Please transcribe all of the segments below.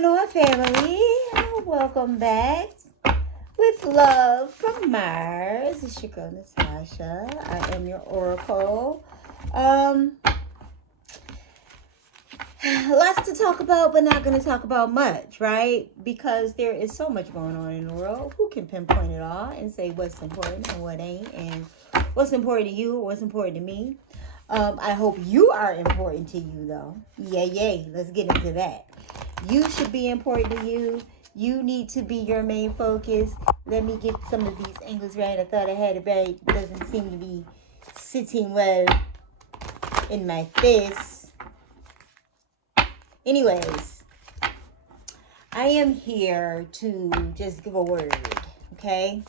going on, family? Welcome back with love from Mars. It's your girl Natasha. I am your oracle. Lots to talk about, but not going to talk about much, right? Because there is so much going on in the world. Who can pinpoint it all and say what's important and what ain't, and what's important to you, what's important to me? I hope you are important to you, though. Yay. Let's get into that. You should be important to you. You need to be your main focus. Let me get some of these angles right. I thought I had it right. It doesn't seem to be sitting well in my face. Anyways, I am here to just give a word, okay?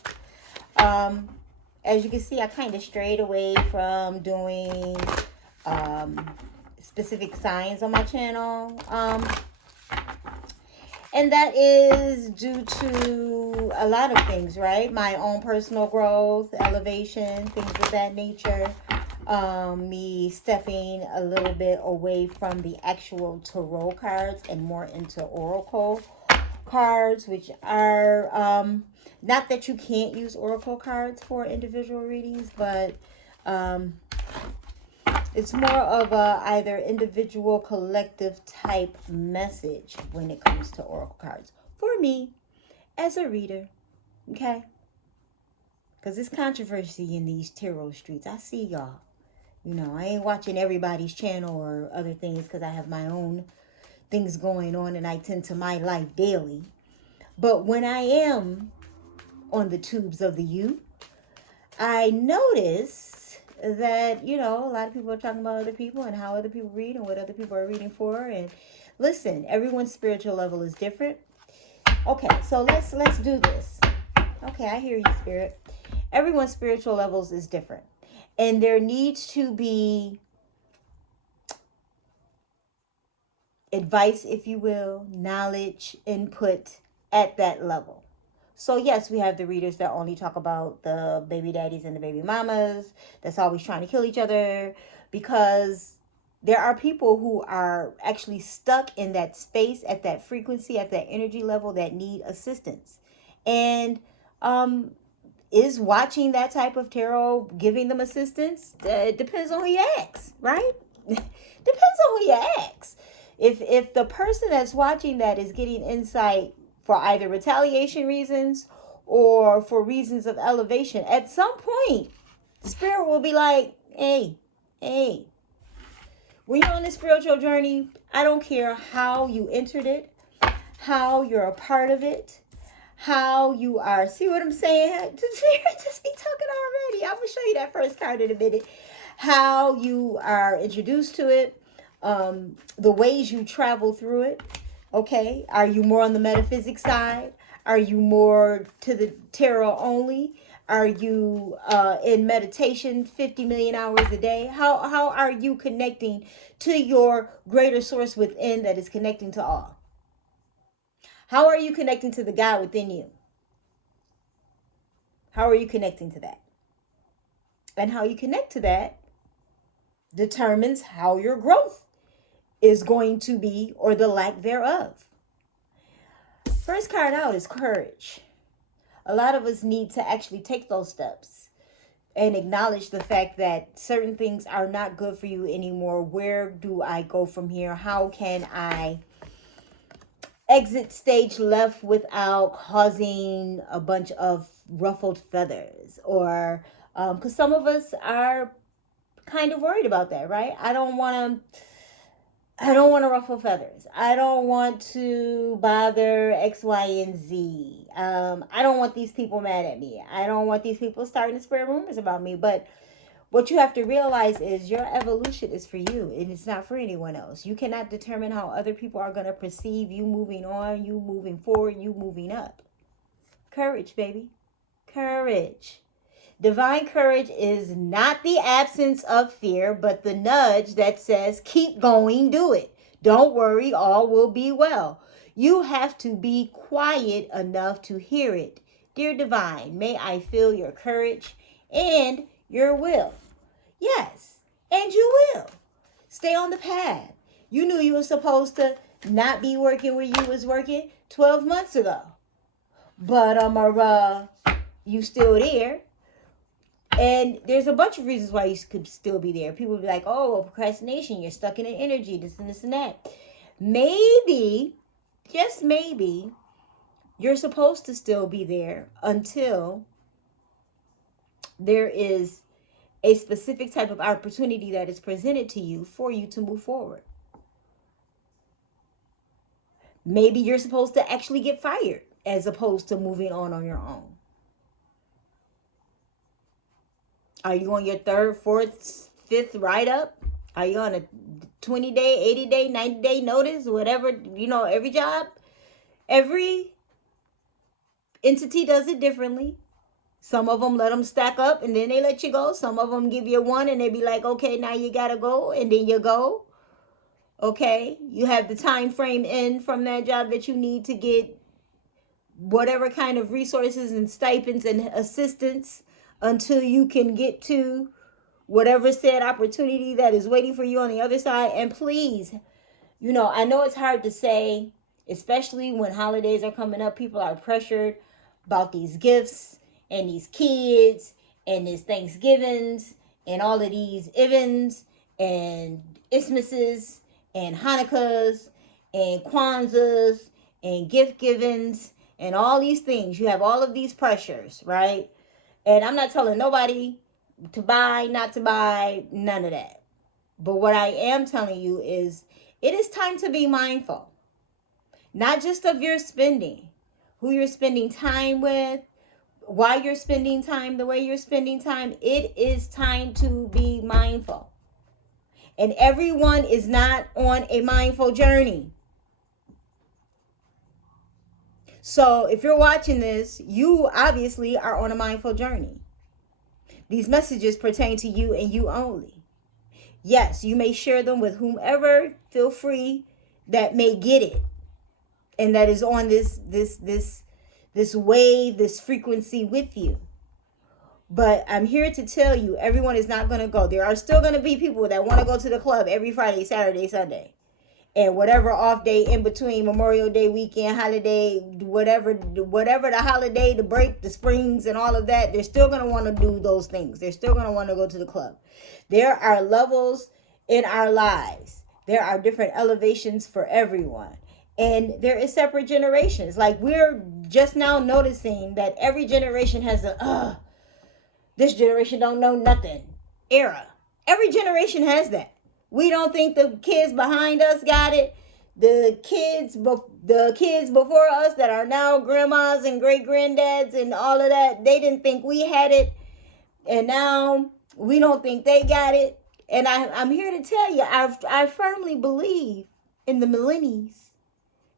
As you can see, I kind of strayed away from doing specific signs on my channel. And that is due to a lot of things, right? My own personal growth, elevation, things of that nature. Me stepping a little bit away from the actual tarot cards and more into oracle cards, which are not that you can't use oracle cards for individual readings, but it's more of a either individual, collective type message when it comes to oracle cards. For me, as a reader, okay? Because there's controversy in these tarot streets. I see y'all. You know, I ain't watching everybody's channel or other things because I have my own things going on and I tend to my life daily. But when I am on the tubes of the U, I notice that, you know, a lot of people are talking about other people and how other people read and what other people are reading for. And listen, everyone's spiritual level is different. Okay, so let's do this. Okay, I hear you, Spirit. Everyone's spiritual levels is different. And there needs to be advice, if you will, knowledge, input at that level. So yes, we have the readers that only talk about the baby daddies and the baby mamas that's always trying to kill each other, because there are people who are actually stuck in that space, at that frequency, at that energy level, that need assistance. And is watching that type of tarot giving them assistance? It depends on who you ask, right? Depends on who you ask. If the person that's watching that is getting insight for either retaliation reasons or for reasons of elevation, at some point, Spirit will be like, hey, when you're on this spiritual journey, I don't care how you entered it, how you're a part of it, how you are. See what I'm saying? Just be talking already. I'm going to show you that first card in a minute. How you are introduced to it, the ways you travel through it. Okay, are you more on the metaphysics side? Are you more to the tarot only? Are you in meditation 50 million hours a day? How are you connecting to your greater source within that is connecting to all? How are you connecting to the God within you? How are you connecting to that? And how you connect to that determines how your growth is going to be, or the lack thereof. First card out is courage. A lot of us need to actually take those steps and acknowledge the fact that certain things are not good for you anymore. Where do I go from here? How can I exit stage left without causing a bunch of ruffled feathers? Or because some of us are kind of worried about that, right? I don't want to ruffle feathers. I don't want to bother X, Y, and Z. I don't want these people mad at me. I don't want these people starting to spread rumors about me. But what you have to realize is your evolution is for you, and it's not for anyone else. You cannot determine how other people are going to perceive you moving on, you moving forward, you moving up. Courage, baby. Courage. Divine courage is not the absence of fear, but the nudge that says, keep going, do it. Don't worry, all will be well. You have to be quiet enough to hear it. Dear Divine, may I feel your courage and your will. Yes, and you will. Stay on the path. You knew you were supposed to not be working where you was working 12 months ago. But you still there. And there's a bunch of reasons why you could still be there. People be like, oh, well, procrastination, you're stuck in the energy, this and this and that. Maybe, just maybe, you're supposed to still be there until there is a specific type of opportunity that is presented to you for you to move forward. Maybe you're supposed to actually get fired as opposed to moving on your own. Are you on your third, fourth, fifth write-up? Are you on a 20-day, 80-day, 90-day notice? Whatever, every job, every entity does it differently. Some of them let them stack up and then they let you go. Some of them give you one and they be like, okay, now you got to go, and then you go. Okay, you have the time frame in from that job that you need to get whatever kind of resources and stipends and assistance until you can get to whatever said opportunity that is waiting for you on the other side. And please, I know it's hard to say, especially when holidays are coming up. People are pressured about these gifts and these kids and these Thanksgivings and all of these events and Isthmuses and Hanukkahs and Kwanzas and gift givings and all these things. You have all of these pressures, right? And I'm not telling nobody to buy, not to buy, none of that. But what I am telling you is it is time to be mindful, not just of your spending, who you're spending time with, why you're spending time, the way you're spending time. It is time to be mindful. And everyone is not on a mindful journey. So if you're watching this, you obviously are on a mindful journey. These messages pertain to you and you only. Yes, you may share them with whomever, feel free, that may get it and that is on this wave, this frequency with you. But I'm here to tell you, everyone is not going to go. There are still going to be people that want to go to the club every Friday, Saturday, Sunday. And whatever off day in between, Memorial Day weekend, holiday, whatever the holiday, the break, the springs, and all of that, they're still going to want to do those things. They're still going to want to go to the club. There are levels in our lives. There are different elevations for everyone. And there is separate generations. Like, we're just now noticing that every generation has this generation don't know nothing era. Every generation has that. We don't think the kids behind us got it. The kids before us that are now grandmas and great granddads and all of that, they didn't think we had it. And now we don't think they got it. And I'm here to tell you, I firmly believe in the millennials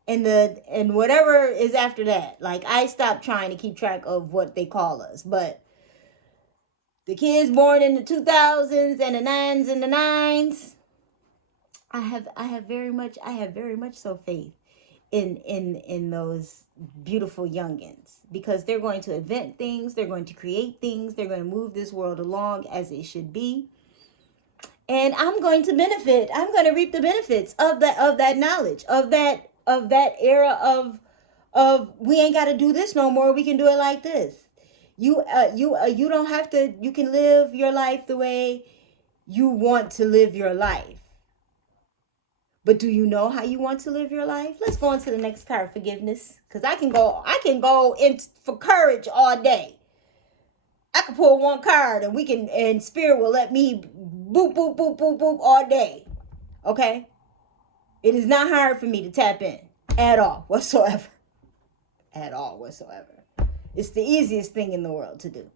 and whatever is after that. Like, I stopped trying to keep track of what they call us. But the kids born in the 2000s and the 9s and the 9s, I have very much so faith in those beautiful youngins, because they're going to invent things, they're going to create things, they're going to move this world along as it should be. And I'm going to benefit. I'm going to reap the benefits of that knowledge, of that era of we ain't got to do this no more. We can do it like this. You don't have to. You can live your life the way you want to live your life. But do you know how you want to live your life? Let's go on to the next card, forgiveness. Because I can go in for courage all day. I can pull one card and spirit will let me boop, boop, boop, boop, boop all day. Okay? It is not hard for me to tap in at all whatsoever. At all whatsoever. It's the easiest thing in the world to do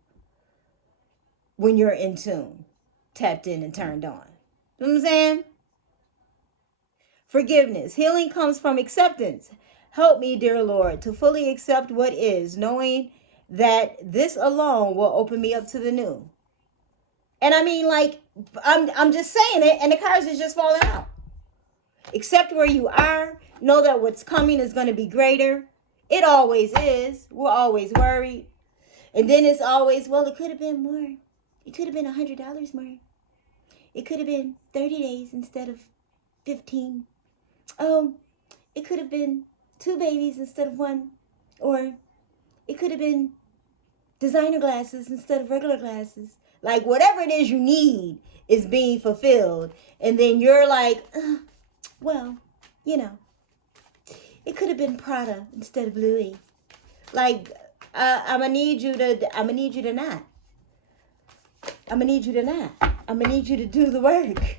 when you're in tune, tapped in and turned on. You know what I'm saying? Forgiveness. Healing comes from acceptance. Help me, dear Lord, to fully accept what is, knowing that this alone will open me up to the new. And I mean, like, I'm just saying it, and the cards is just falling out. Accept where you are. Know that what's coming is going to be greater. It always is. We're always worried. And then it's always, well, it could have been more. It could have been $100 more. It could have been 30 days instead of 15. Oh, it could have been 2 babies instead of 1. Or it could have been designer glasses instead of regular glasses. Like whatever it is you need is being fulfilled. And then you're like, well, you know, it could have been Prada instead of Louis. Like, I'm gonna need you to not. I'm gonna need you to not. I'm gonna need you to do the work.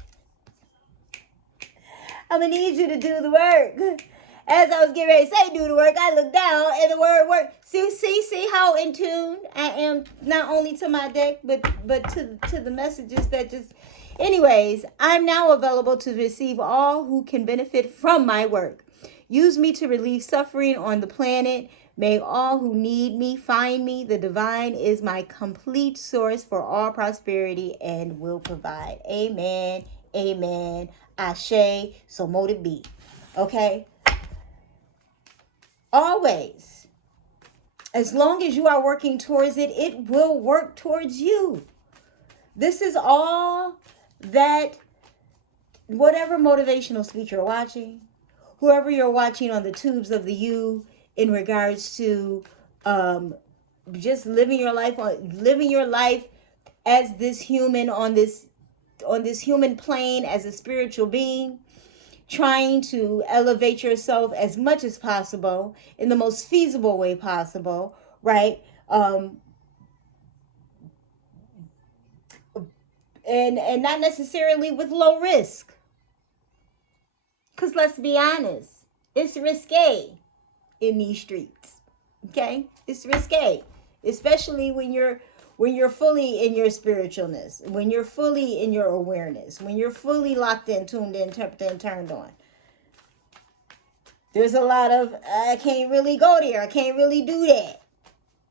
I'm gonna need you to do the work. As I was getting ready to say do the work, I looked down and the word work. See how in tune I am, not only to my deck, but to the messages that just. Anyways, I'm now available to receive all who can benefit from my work. Use me to relieve suffering on the planet. May all who need me find me. The divine is my complete source for all prosperity and will provide. Amen. Amen. Ashe. So mote it be. Okay? Always. As long as you are working towards it, it will work towards you. This is all that whatever motivational speech you're watching, whoever you're watching on the tubes of the U in regards to just living your life as this human on this human plane, as a spiritual being, trying to elevate yourself as much as possible in the most feasible way possible, right? And not necessarily with low risk. Because let's be honest, it's risque in these streets. Okay? It's risque. Especially when you're fully in your spiritualness, when you're fully in your awareness, when you're fully locked in, tuned in, tapped in, turned on. There's a lot of, I can't really go there. I can't really do that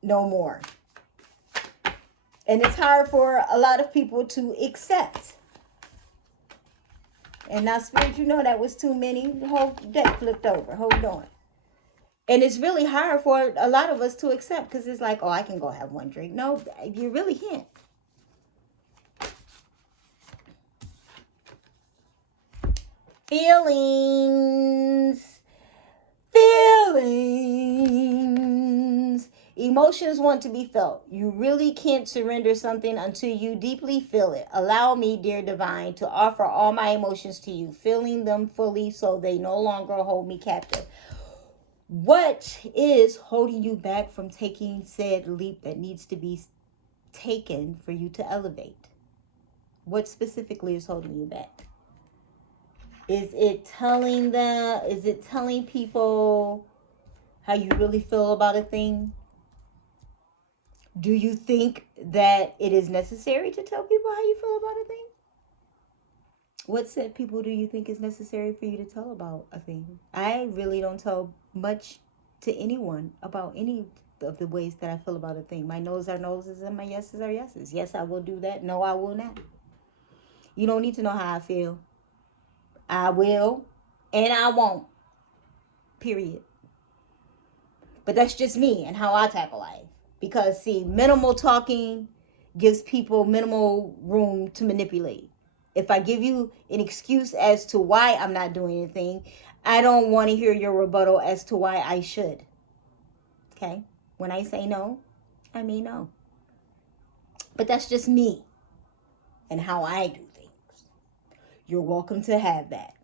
no more. And it's hard for a lot of people to accept. And now, Spirit, you know that was too many. The whole deck flipped over. Hold on. And it's really hard for a lot of us to accept because it's like, oh, I can go have one drink. No, you really can't. Feelings. Emotions want to be felt. You really can't surrender something until you deeply feel it. Allow me, dear divine, to offer all my emotions to you, feeling them fully so they no longer hold me captive. What is holding you back from taking said leap that needs to be taken for you to elevate? What specifically is holding you back? Is it telling people how you really feel about a thing? Do you think that it is necessary to tell people how you feel about a thing? What said people do you think is necessary for you to tell about a thing? I really don't tell much to anyone about any of the ways that I feel about a thing. My no's are noses and my yeses are yeses. Yes, I will do that. No, I will not. You don't need to know how I feel. I will and I won't. Period. But that's just me and how I tackle life. Because, see, minimal talking gives people minimal room to manipulate. If I give you an excuse as to why I'm not doing anything, I don't want to hear your rebuttal as to why I should. Okay? When I say no, I mean no. But that's just me and how I do things. You're welcome to have that.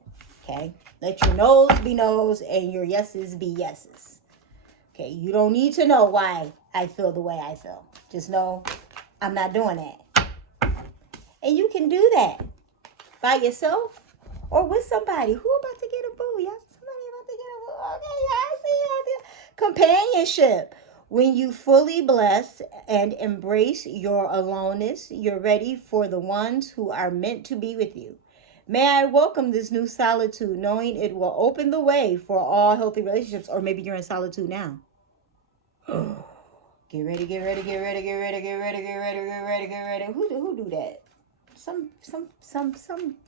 Okay? Let your no's be no's and your yeses be yeses. Okay? You don't need to know why I feel the way I feel. Just know I'm not doing that. And you can do that by yourself or with somebody. Who about to get a boo? Y'all, somebody about to get a boo. Okay, y'all see y'all. Companionship. When you fully bless and embrace your aloneness, you're ready for the ones who are meant to be with you. May I welcome this new solitude, knowing it will open the way for all healthy relationships. Or maybe you're in solitude now. Get ready, get ready, get ready, get ready, get ready, get ready, get ready, get ready. Who do that? Some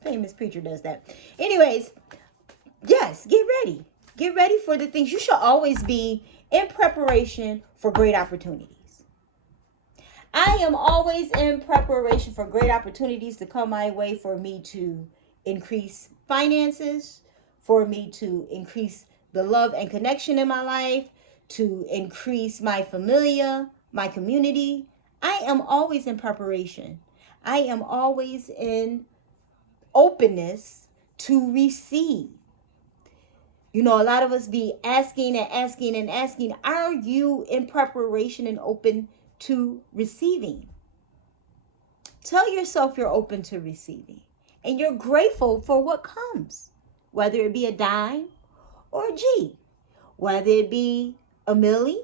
famous preacher does that. Anyways, yes, get ready. Get ready for the things. You should always be in preparation for great opportunities. I am always in preparation for great opportunities to come my way for me to increase finances, for me to increase the love and connection in my life, to increase my familia, my community. I am always in preparation. I am always in openness to receive. You know, a lot of us be asking and asking and asking. Are you in preparation and open to receiving? Tell yourself you're open to receiving and you're grateful for what comes, whether it be a dime or a G, whether it be a milli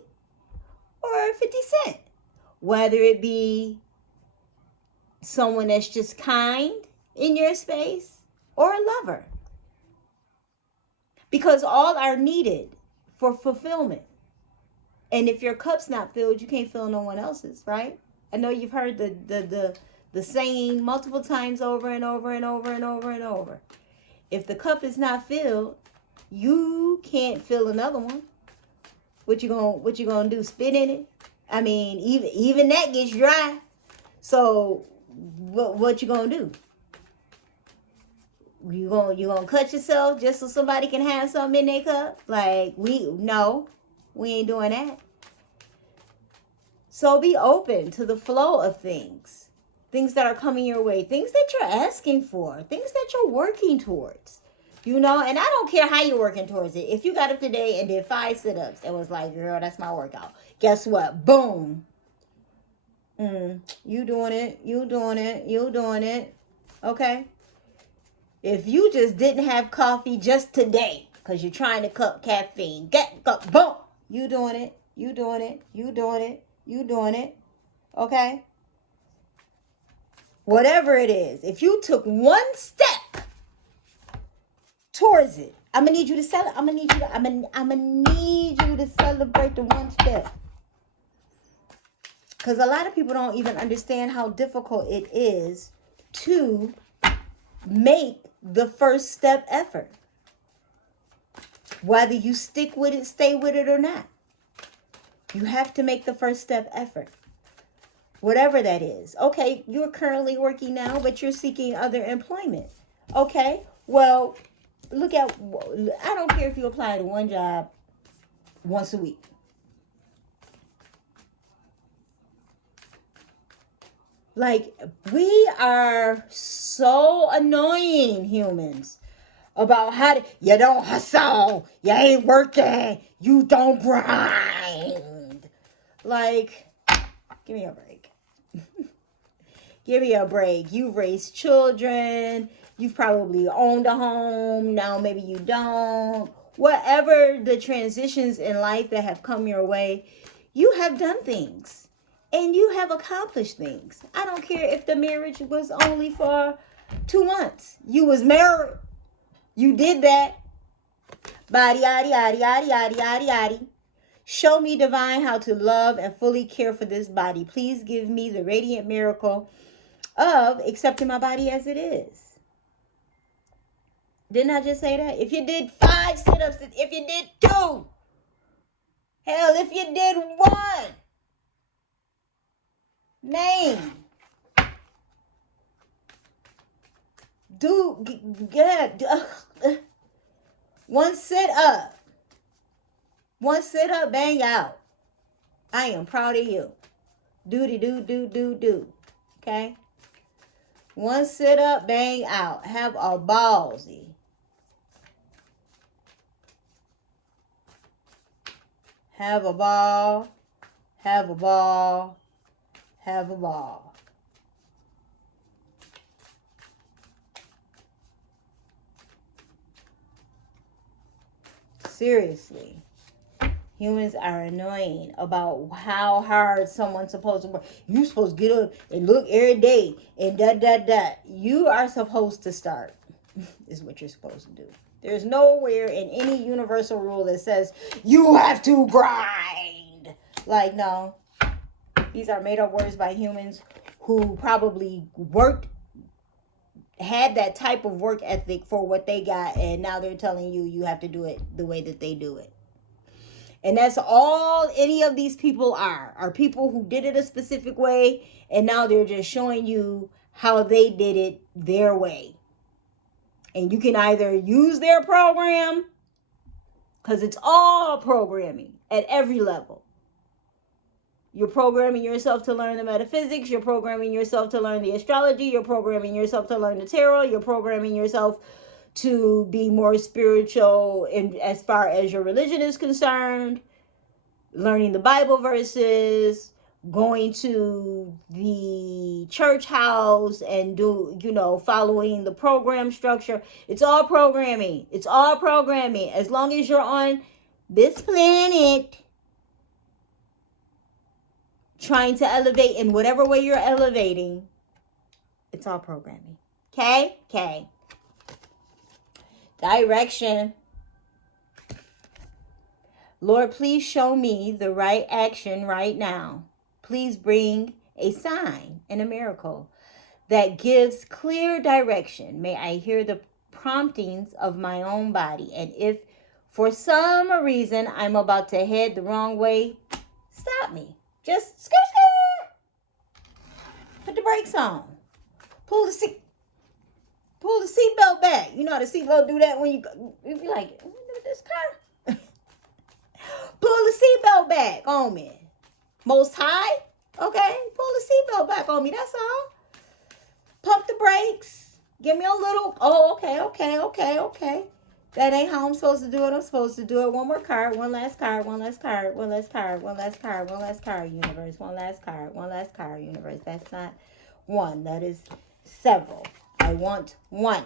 or 50 cent, whether it be someone that's just kind in your space or a lover. Because all are needed for fulfillment. And if your cup's not filled, you can't fill no one else's, right? I know you've heard the saying multiple times over and over and over and over and over. If the cup is not filled, you can't fill another one. What you gonna do? Spit in it? I mean, even that gets dry. So what you gonna do? You gonna cut yourself just so somebody can have something in their cup? Like, we ain't doing that. So be open to the flow of things that are coming your way, things that you're asking for, things that you're working towards. You know, and I don't care how you're working towards it. If you got up today and did 5 sit-ups and was like, girl, that's my workout. Guess what? Boom. You doing it. Okay? If you just didn't have coffee just today because you're trying to cut caffeine, boom, you doing it. Okay? Whatever it is, if you took one step towards it, I'm gonna need you to celebrate. I'm gonna need you to celebrate the one step. Because a lot of people don't even understand how difficult it is to make the first step effort. Whether you stick with it, stay with it or not. You have to make the first step effort. Whatever that is. Okay, you're currently working now, but you're seeking other employment. Okay, well, I don't care if you apply to one job once a week. Like, we are so annoying, humans, about you don't hustle, you ain't working, you don't grind. Like, give me a break. Give me a break. You've raised children. You've probably owned a home. Now maybe you don't. Whatever the transitions in life that have come your way, you have done things. And you have accomplished things. I don't care if the marriage was only for 2 months. You was married. You did that. Body, yaddy, yaddy, yaddy, yaddy, yaddy, yaddy. Show me, divine, how to love and fully care for this body. Please give me the radiant miracle of accepting my body as it is. Didn't I just say that? If you did 5 sit-ups, if you did 2, hell, if you did 1, name. Get 1 sit-up. 1 sit-up, bang out. I am proud of you. Do. Okay? 1 sit-up, bang out. Have a ballsy. Have a ball. Have a ball. Have a ball. Seriously. Humans are annoying about how hard someone's supposed to work. You're supposed to get up and look every day and that. You are supposed to start, is what you're supposed to do. There's nowhere in any universal rule that says you have to grind. Like, no. These are made up words by humans who probably had that type of work ethic for what they got, and now they're telling you have to do it the way that they do it. And that's all any of these people are people who did it a specific way, and now they're just showing you how they did it their way. And you can either use their program, because it's all programming at every level. You're programming yourself to learn the metaphysics. You're programming yourself to learn the astrology. You're programming yourself to learn the tarot. You're programming yourself to be more spiritual in as far as your religion is concerned. Learning the Bible verses, going to the church house and following the program structure. It's all programming. It's all programming. As long as you're on this planet, trying to elevate in whatever way you're elevating, it's all programming. Okay? Okay. Direction. Lord, please show me the right action right now. Please bring a sign and a miracle that gives clear direction. May I hear the promptings of my own body. And if for some reason I'm about to head the wrong way, stop me. Just skirt. Put the brakes on. Pull the seatbelt back. You know how the seatbelt do that when you be like, this car. Pull the seatbelt back on me. Most High, okay? Pull the seatbelt back on me, that's all. Pump the brakes. Give me a little, okay. That ain't how I'm supposed to do it. I'm supposed to do it. One more card, one last card, universe. One last card, universe. That's not one, that is several. I want one,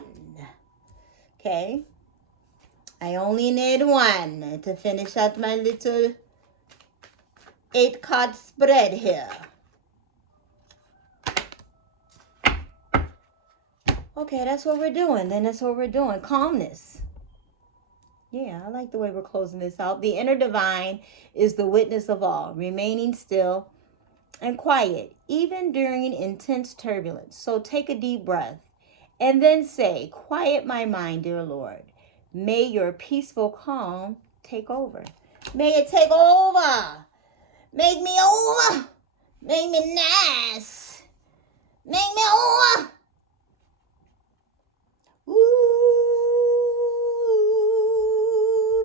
okay? I only need one to finish out my little 8-card spread here. Okay, that's what we're doing. Calmness. Yeah, I like the way we're closing this out. The inner divine is the witness of all, remaining still and quiet, even during intense turbulence. So take a deep breath and then say, quiet my mind, dear Lord. May your peaceful calm take over. May it take over. Make me over. Make me nice. Make me over. Ooh,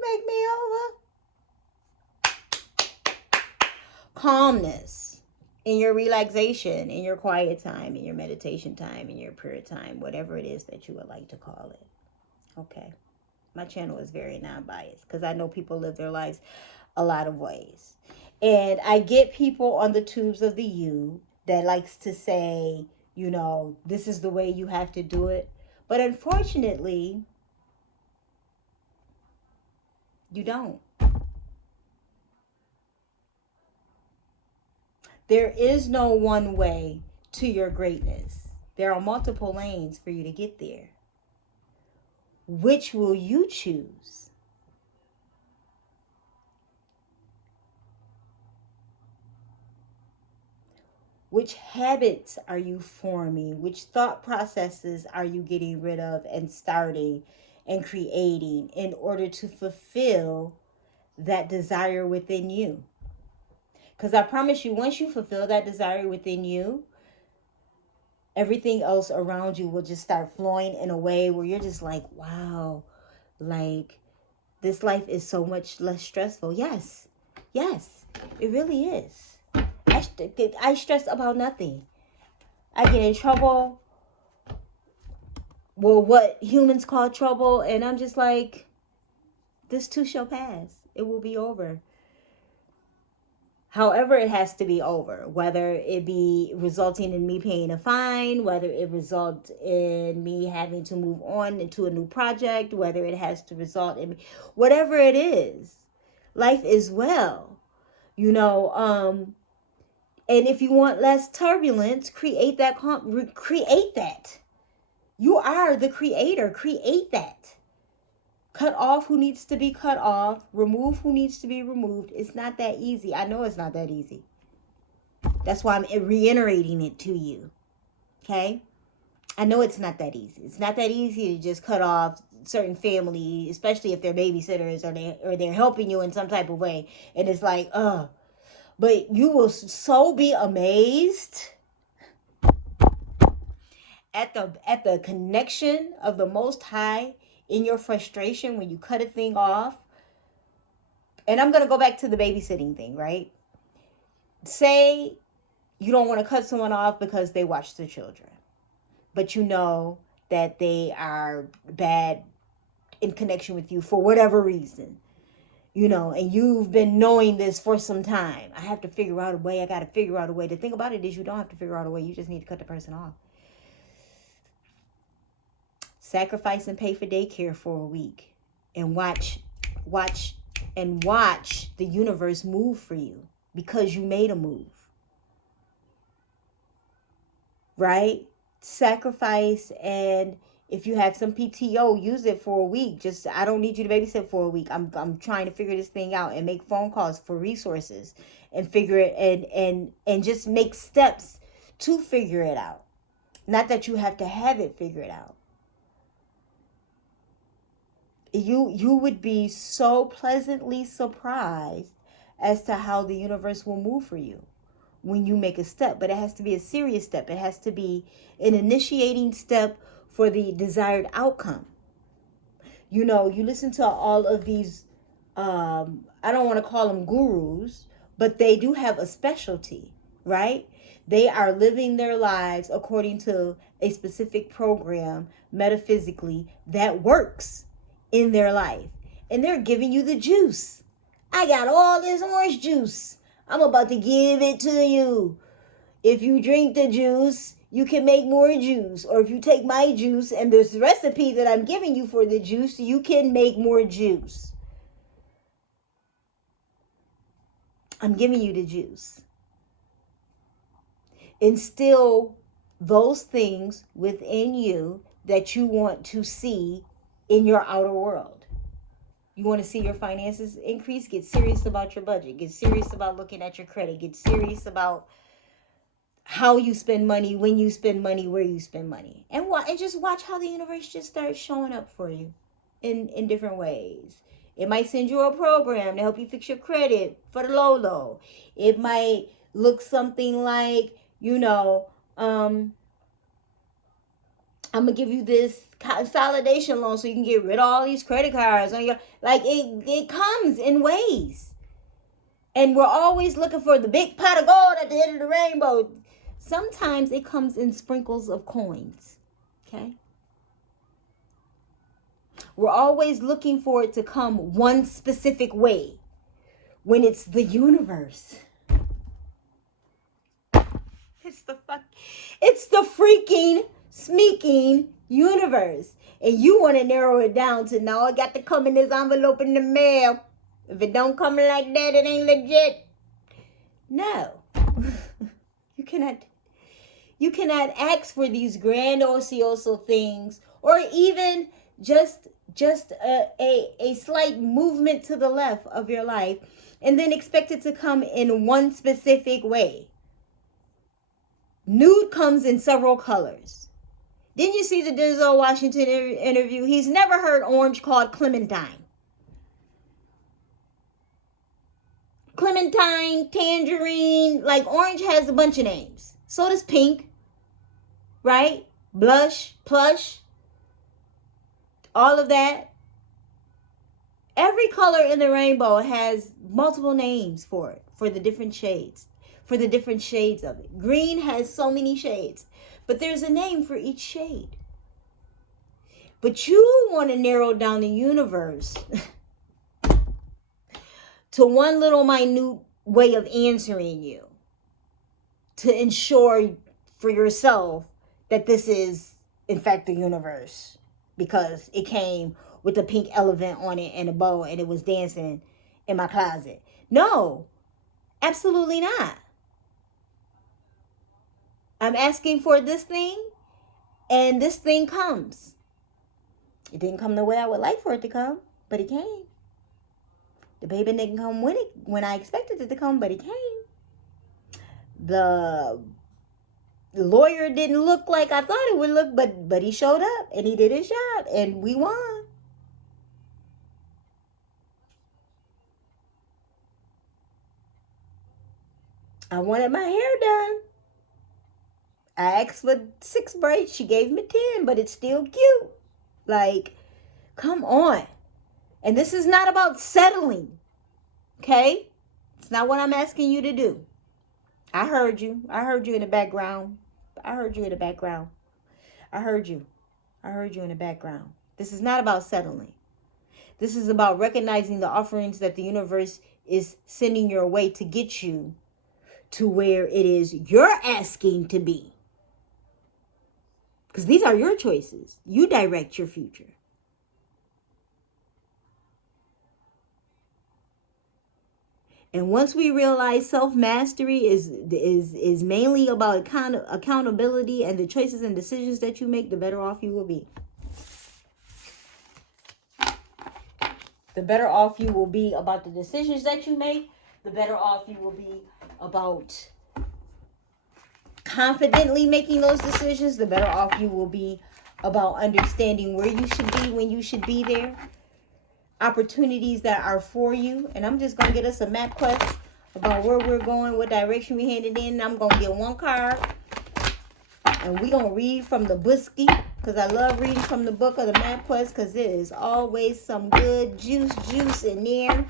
make me over. Calmness in your relaxation, in your quiet time, in your meditation time, in your prayer time, whatever it is that you would like to call it. Okay. My channel is very non-biased because I know people live their lives a lot of ways. And I get people on the tubes of the U that likes to say, this is the way you have to do it. But unfortunately, you don't. There is no one way to your greatness. There are multiple lanes for you to get there. Which will you choose? Which habits are you forming? Which thought processes are you getting rid of and starting and creating in order to fulfill that desire within you? Because I promise you, once you fulfill that desire within you, everything else around you will just start flowing in a way where you're just like, wow, like this life is so much less stressful. Yes, it really is. I stress about nothing. I get in trouble. Well, what humans call trouble. And I'm just like, this too shall pass. It will be over. However, it has to be over, whether it be resulting in me paying a fine, whether it results in me having to move on into a new project, whether it has to result in whatever it is. Life is well, and if you want less turbulence, create that. You are the creator. Create that. Cut off who needs to be cut off. Remove who needs to be removed. It's not that easy. I know it's not that easy. That's why I'm reiterating it to you. Okay? I know it's not that easy. It's not that easy to just cut off certain family, especially if they're babysitters or they're helping you in some type of way. And it's like, but you will so be amazed at the connection of the Most High in your frustration when you cut a thing off. And I'm going to go back to the babysitting thing, right? Say you don't want to cut someone off because they watch the children, but you know that they are bad in connection with you for whatever reason, and you've been knowing this for some time. I have to figure out a way. I got to figure out a way. The thing about it is you don't have to figure out a way. You just need to cut the person off. Sacrifice and pay for daycare for a week and watch the universe move for you because you made a move. Right? Sacrifice, and if you have some PTO, use it for a week. Just, I don't need you to babysit for a week. I'm trying to figure this thing out and make phone calls for resources and figure it and just make steps to figure it out. Not that you have to have it figured out. You would be so pleasantly surprised as to how the universe will move for you when you make a step. But it has to be a serious step. It has to be an initiating step for the desired outcome. You listen to all of these, I don't want to call them gurus, but they do have a specialty, right? They are living their lives according to a specific program metaphysically that works in their life. And they're giving you the juice. I got all this orange juice. I'm about to give it to you. If you drink the juice, you can make more juice. Or if you take my juice and this recipe that I'm giving you for the juice, you can make more juice. I'm giving you the juice. Instill those things within you that you want to see in your outer world. You want to see your finances increase? Get serious about your budget. Get serious about looking at your credit. Get serious about how you spend money, when you spend money, where you spend money. And just watch how the universe just starts showing up for you in different ways. It might send you a program to help you fix your credit for the low. It might look something like, I'm gonna give you this consolidation loan so you can get rid of all these credit cards on your, like, it comes in ways. And we're always looking for the big pot of gold at the end of the rainbow. Sometimes it comes in sprinkles of coins. Okay? We're always looking for it to come one specific way when it's the universe. It's the freaking smeeking universe. And you want to narrow it down to, now it got to come in this envelope in the mail. If it don't come like that, it ain't legit. No. You cannot ask for these grandioso things, or even just a slight movement to the left of your life, and then expect it to come in one specific way. Nude comes in several colors. Didn't you see the Denzel Washington interview? He's never heard orange called clementine. Clementine, tangerine, like orange has a bunch of names. So does pink, right? Blush, plush, all of that. Every color in the rainbow has multiple names for it, for the different shades of it. Green has so many shades, but there's a name for each shade. But you want to narrow down the universe to one little minute way of answering you, to ensure for yourself that this is, in fact, the universe, because it came with a pink elephant on it and a bow and it was dancing in my closet. No, absolutely not. I'm asking for this thing, and this thing comes. It didn't come the way I would like for it to come, but it came. The baby didn't come when I expected it to come, but it came. The lawyer didn't look like I thought it would look, but he showed up and he did his job and we won. I wanted my hair done. I asked for 6 braids. She gave me 10, but it's still cute. Like, come on. And this is not about settling. Okay? It's not what I'm asking you to do. I heard you. I heard you in the background. I heard you in the background. I heard you. I heard you in the background. This is not about settling. This is about recognizing the offerings that the universe is sending your way to get you to where it is you're asking to be. Because these are your choices. You direct your future. And once we realize self-mastery is mainly about accountability and the choices and decisions that you make, the better off you will be. The better off you will be about the decisions that you make. The better off you will be about confidently making those decisions. The better off you will be about understanding where you should be when you should be there. Opportunities that are for you. And I'm just going to get us a map quest about where we're going, what direction we headed in. I'm going to get one card. And we're going to read from the Busky. Because I love reading from the book of the map quest. Because there is always some good juice in there.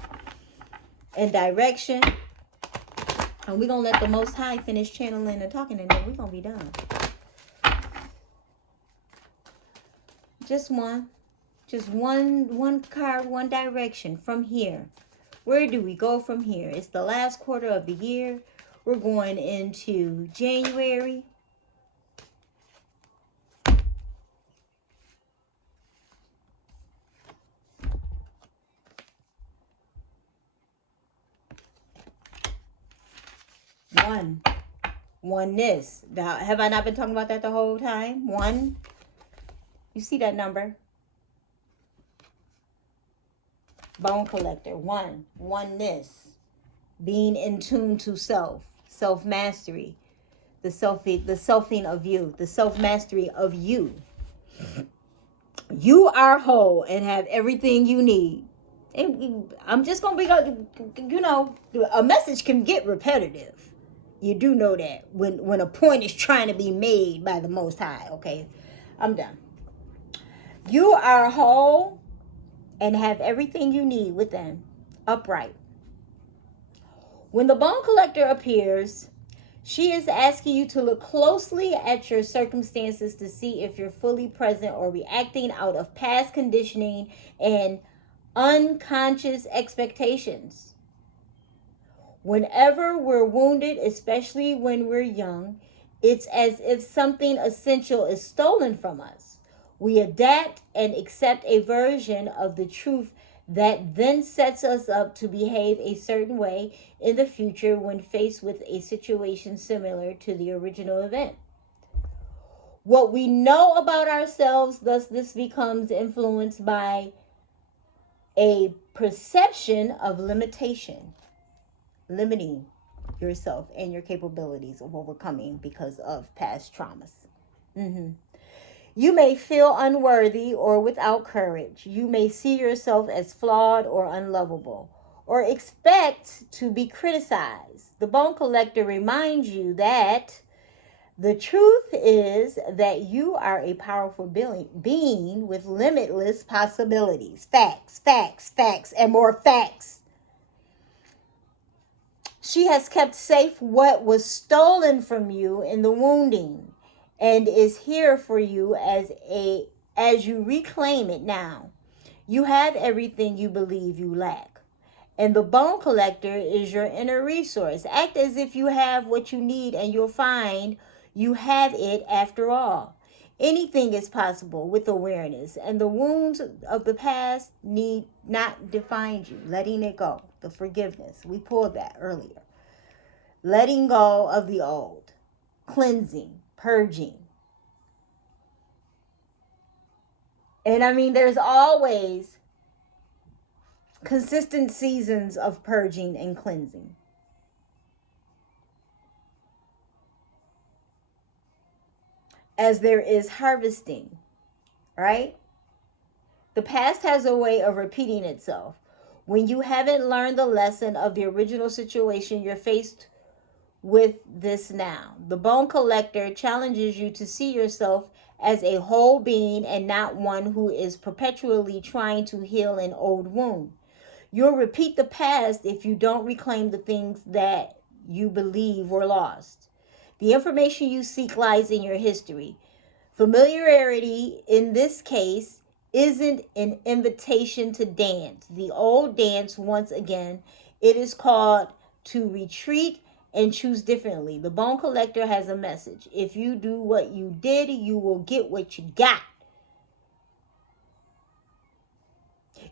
And direction. And we're going to let the Most High finish channeling and talking. And then we're going to be done. Just one. Just one card, one direction from here. Where do we go from here? It's the last quarter of the year. We're going into January. Oneness. Now, have I not been talking about that the whole time? One. You see that number? Bone collector. Oneness. Being in tune to self. Self-mastery. The selfing of you. The self-mastery of you. You are whole and have everything you need. And I'm just going to be, you know, a message can get repetitive. You do know that when a point is trying to be made by the Most High. Okay, I'm done. You are whole and have everything you need within, upright. When the bone collector appears, she is asking you to look closely at your circumstances to see if you're fully present or reacting out of past conditioning and unconscious expectations. Whenever we're wounded, especially when we're young, it's as if something essential is stolen from us. We adapt and accept a version of the truth that then sets us up to behave a certain way in the future when faced with a situation similar to the original event. What we know about ourselves, thus this becomes influenced by a perception of limitation, limiting yourself and your capabilities of overcoming because of past traumas. You may feel unworthy or without courage. You may see yourself as flawed or unlovable, or expect to be criticized. The bone collector reminds you that the truth is that you are a powerful being with limitless possibilities. Facts, facts, facts, and more facts. She has kept safe what was stolen from you in the wounding and is here for you as you reclaim it now. You have everything you believe you lack. And the bone collector is your inner resource. Act as if you have what you need and you'll find you have it after all. Anything is possible with awareness, and the wounds of the past need not define you. Letting it go. The forgiveness. We pulled that earlier. Letting go of the old. Cleansing. Purging. And I mean, there's always consistent seasons of purging and cleansing. As there is harvesting, right? The past has a way of repeating itself. When you haven't learned the lesson of the original situation you're faced with this now. The bone collector challenges you to see yourself as a whole being and not one who is perpetually trying to heal an old wound. You'll repeat the past if you don't reclaim the things that you believe were lost. The information you seek lies in your history. Familiarity in this case isn't an invitation to dance. The old dance once again. It is called to retreat and choose differently. The bone collector has a message. If you do what you did, you will get what you got.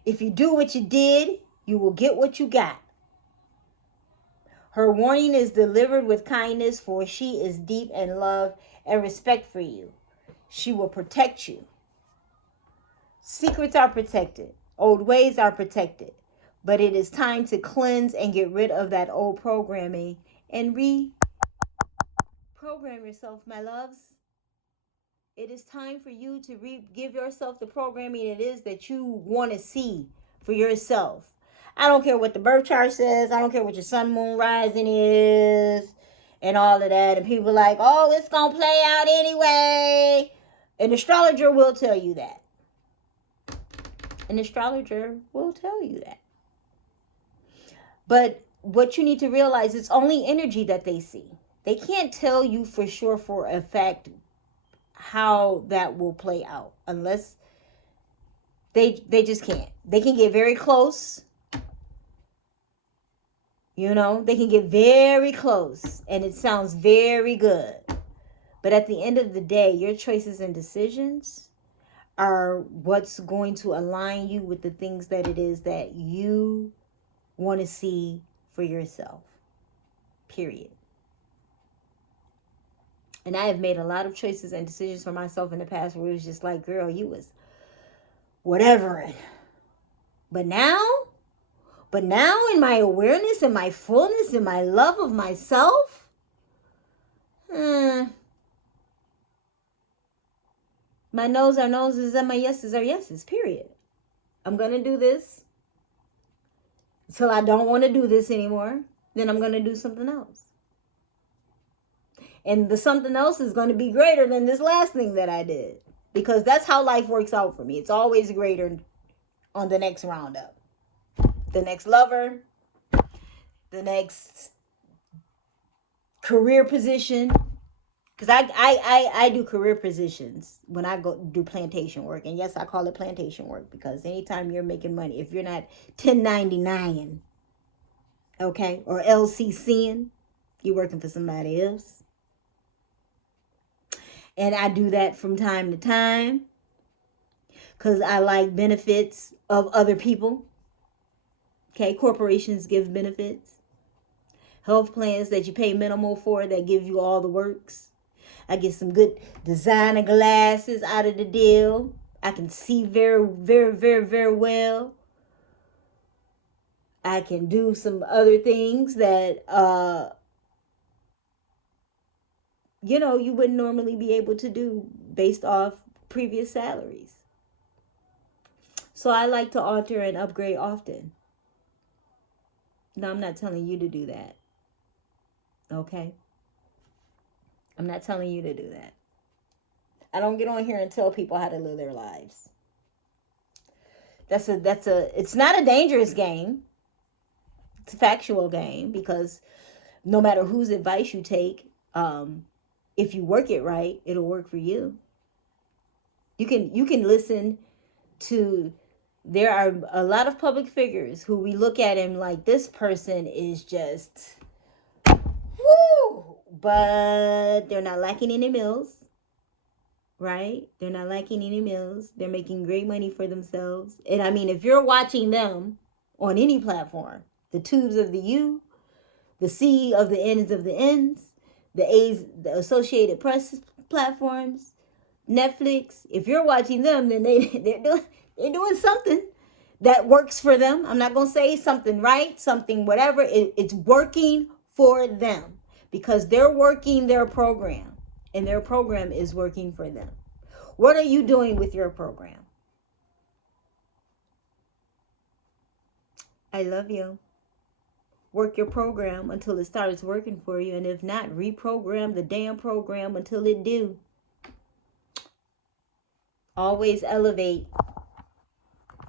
If you do what you did, you will get what you got. Her warning is delivered with kindness, for she is deep in love and respect for you. She will protect you. Secrets are protected. Old ways are protected. But it is time to cleanse and get rid of that old programming and reprogram yourself, my loves. It is time for you to give yourself the programming it is that you want to see for yourself. I don't care what the birth chart says. I don't care what your sun, moon, rising is and all of that. And people are like, oh, it's going to play out anyway. An astrologer will tell you that. An astrologer will tell you that. But what you need to realize, it's only energy that they see. They can't tell you for sure, for a fact, how that will play out. Unless they just can't. They can get very close. You know, they can get very close. And it sounds very good. But at the end of the day, your choices and decisions are what's going to align you with the things that it is that you want to see for yourself. Period. And I have made a lot of choices and decisions for myself in the past where it was just like, girl, you was whatever. But now in my awareness and my fullness and my love of myself, my no's are noses and my yeses are yeses, period. I'm going to do this until I don't want to do this anymore. Then I'm going to do something else. And the something else is going to be greater than this last thing that I did. Because that's how life works out for me. It's always greater on the next roundup. The next lover. The next career position. Because I do career positions when I go do plantation work. And yes, I call it plantation work. Because anytime you're making money, if you're not 1099, okay, or LCCing, you're working for somebody else. And I do that from time to time because I like benefits of other people. Okay, corporations give benefits. Health plans that you pay minimal for that give you all the works. I get some good designer glasses out of the deal. I can see very, very, very, very well. I can do some other things that you wouldn't normally be able to do based off previous salaries. So I like to alter and upgrade often. No, I'm not telling you to do that. Okay? I'm not telling you to do that. I don't get on here and tell people how to live their lives. It's not a dangerous game. It's a factual game because no matter whose advice you take, if you work it right, it'll work for you. You can listen to, there are a lot of public figures who we look at and like, this person is just, woo, but they're not lacking any mills, right? They're not lacking any mills. They're making great money for themselves. And I mean, if you're watching them on any platform, the tubes of the U, the C of the ends of the ends, the A's, the Associated Press platforms, Netflix. If you're watching them, then they're doing something that works for them. I'm not gonna say something right, something whatever. It's working for them because they're working their program, and their program is working for them. What are you doing with your program? I love you. work your program until it starts working for you. And if not, reprogram the damn program until it do. Always elevate.